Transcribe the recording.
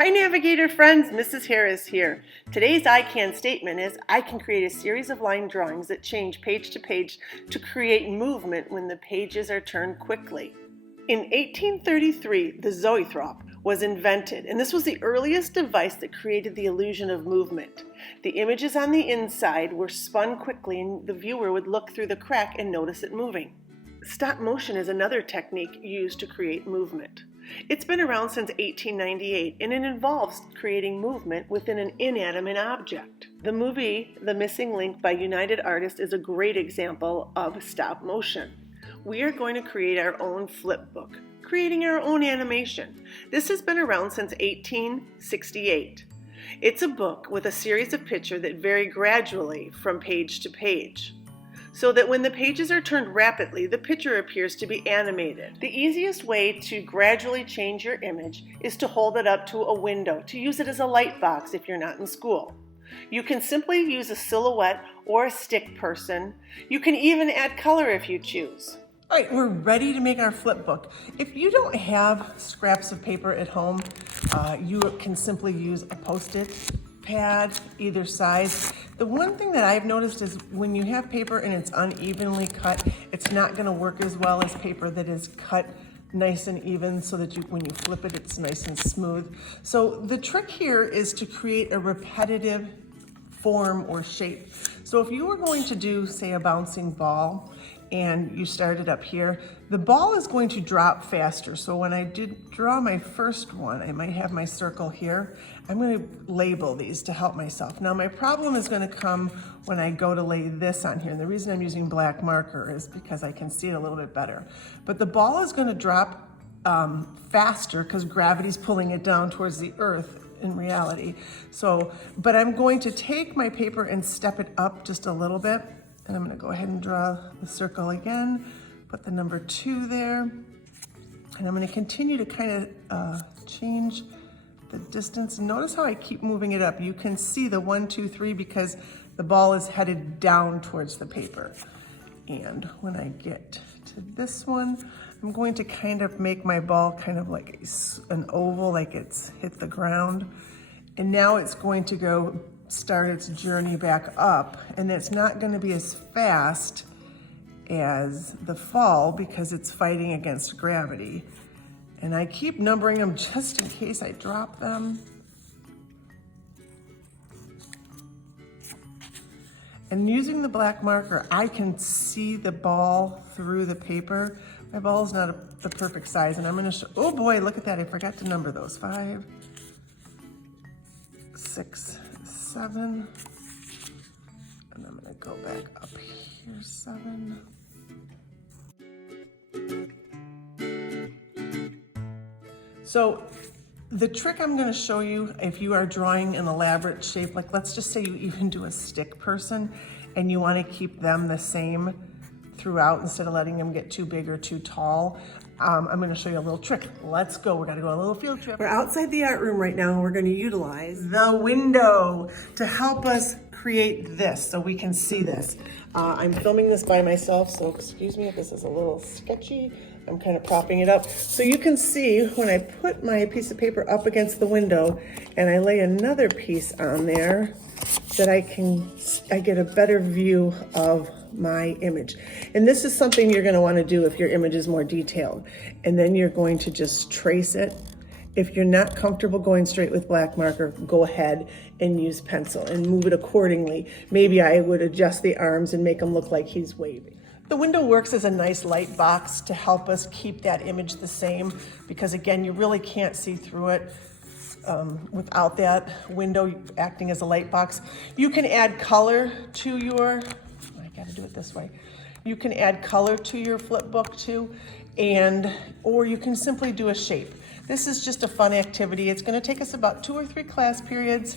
Hi Navigator friends, Mrs. Harris here. Today's I Can statement is I can create a series of line drawings that change page to page to create movement when the pages are turned quickly. In 1833, the zoetrope was invented, and this was the earliest device that created the illusion of movement. The images on the inside were spun quickly and the viewer would look through the crack and notice it moving. Stop motion is another technique used to create movement. It's been around since 1898, and it involves creating movement within an inanimate object. The movie The Missing Link by United Artists is a great example of stop motion. We are going to create our own Flipbook, creating our own animation. This has been around since 1868. It's a book with a series of pictures that vary gradually from page to page, so that when the pages are turned rapidly, the picture appears to be animated. The easiest way to gradually change your image is to hold it up to a window, to use it as a light box if you're not in school. You can simply use a silhouette or a stick person. You can even add color if you choose. All right, we're ready to make our Flipbook. If you don't have scraps of paper at home, you can simply use a Post-it pad, either size. The one thing that I've noticed is when you have paper and it's unevenly cut, it's not going to work as well as paper that is cut nice and even so that when you flip it, it's nice and smooth. So the trick here is to create a repetitive form or shape. So if you were going to do, say, a bouncing ball, and you started up here, the ball is going to drop faster. So when I did draw my first one, I might have my circle here. I'm going to label these to help myself. Now my problem is going to come when I go to lay this on here. And the reason I'm using black marker is because I can see it a little bit better. But the ball is going to drop faster because gravity's pulling it down towards the earth in reality. So, but I'm going to take my paper and step it up just a little bit. And I'm going to go ahead and draw the circle again, put the number 2 there, and I'm going to continue to kind of change the distance. Notice how I keep moving it up. You can see the 1, 2, 3 because the ball is headed down towards the paper. And when I get to this one, I'm going to kind of make my ball kind of like an oval, like it's hit the ground. And now it's going to go start its journey back up, and it's not going to be as fast as the fall because it's fighting against gravity. And I keep numbering them just in case I drop them. And using the black marker, I can see the ball through the paper. My ball is not the perfect size, and I'm going to show, oh boy, look at that, I forgot to number those. 5, 6, 7, and I'm going to go back up here, 7. So the trick I'm going to show you, if you are drawing an elaborate shape, like let's just say you even do a stick person and you want to keep them the same throughout instead of letting them get too big or too tall, I'm going to show you a little trick. Let's go. We're going to go on a little field trip. We're outside the art room right now, and we're going to utilize the window to help us create this so we can see this. I'm filming this by myself, so excuse me if this is a little sketchy. I'm kind of propping it up. So you can see when I put my piece of paper up against the window and I lay another piece on there that I get a better view of my image. And this is something you're going to want to do if your image is more detailed. And then you're going to just trace it. If you're not comfortable going straight with black marker, go ahead and use pencil and move it accordingly. Maybe I would adjust the arms and make them look like he's waving. The window works as a nice light box to help us keep that image the same because again, you really can't see through it without that window acting as a light box. You can add color to your, I gotta do it this way. You can add color to your Flipbook too, or you can simply do a shape. This is just a fun activity. It's gonna take us about 2 or 3 class periods,